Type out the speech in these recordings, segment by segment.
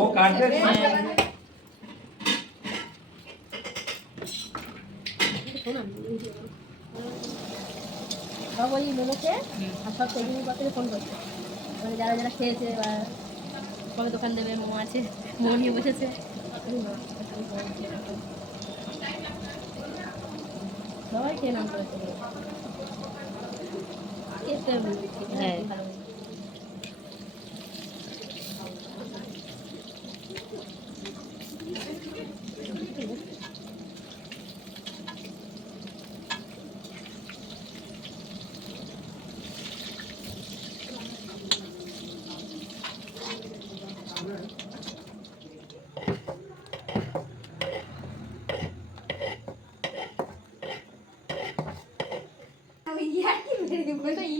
ও কাটবে সব ওই মোমোকে আর সব টেবিল পাতে ফোন করছে, মানে যারা যারা খেয়েছে বা কবে দোকান দেবে, মোমো আছে, মোমো নিয়ে বসেছে। সবাই খেয়ে নাম করেছে, খেতে হ্যাঁ ভালো।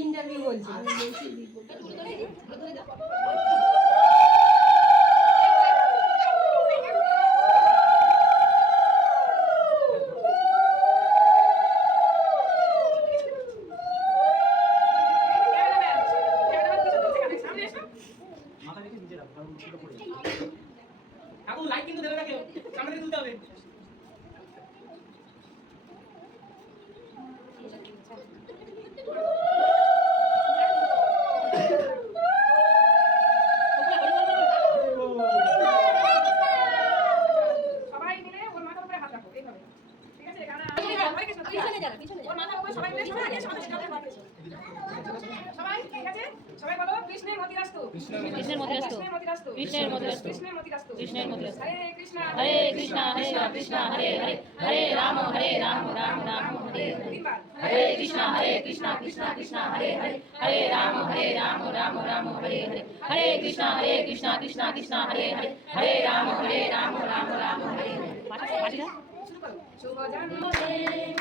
ইন্টারভিউ বলছি লাইট কিন্তু দেবে না, কেউ সামনে তুলতে হবে। সবাই মিলে ওর মাথার উপরে হাত রাখো, এইভাবে, ঠিক আছে? পিছনে যারা, পিছনে ওর মাথার উপরে সবাই মিলে সবাই আগে সবাই ঠিক আছে? সবাই বলো কৃষ্ণের মতিরাস্তু, কৃষ্ণের মতিরাস্তু, কৃষ্ণের মতিরাস্তু, কৃষ্ণের মতিরাস্তু, কৃষ্ণের মতিরাস্তু, কৃষ্ণের মতিরাস্তু। হরে কৃষ্ণ হরে কৃষ্ণ হরে হরে হরে রাম রাম রাম হরে হরে, হরে কৃষ্ণ কৃষ্ণ কৃষ্ণ হরে হরে হরে রাম রাম হরে হরে, হরে কৃষ্ণ কৃষ্ণ কৃষ্ণ হরে হরে হরে রাম রাম হরে হরে। শুভ জন্মদিন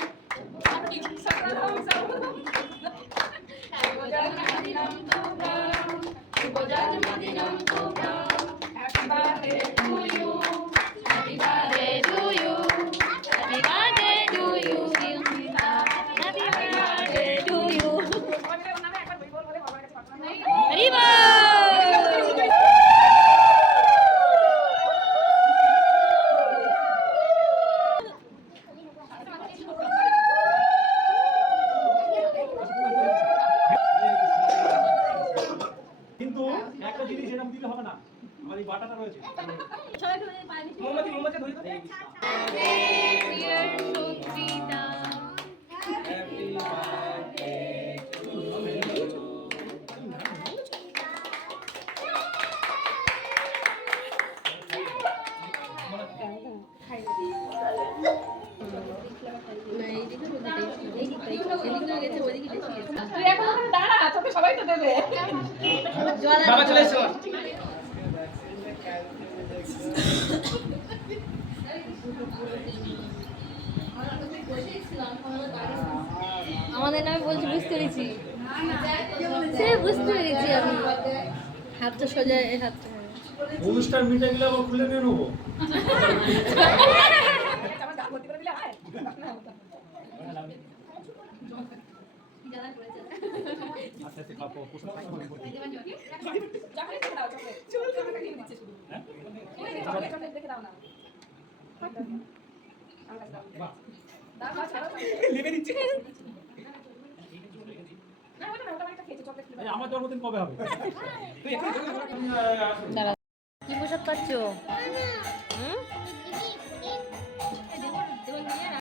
শুভ জন্মদিনম তুভ্যম, happy birthday to you, happy birthday to you, happy birthday to you, happy birthday to you. Hari বল। কিন্তু একটা জিনিস এরকম দিলে হবে না, আমার এই বাটাটা রয়েছে। মোমবাতি মোমবাতি ধরে দাও। সবাই তো দেবে। বাবা চলে এসো। আমাদের নামে বলছি, বুঝতে পেরেছি, সে বুঝতে পেরেছি আমি। হাতটা সোজা, এই হাতটা অনুষ্ঠান মিটে গেলে আবার খুলে নিয়ে নেবো। আচ্ছা আচ্ছা কাপড় পোশাক দেখে দাও না, আমার জন্মদিন কবে হবে? কি পোশাক পাচ্ছ?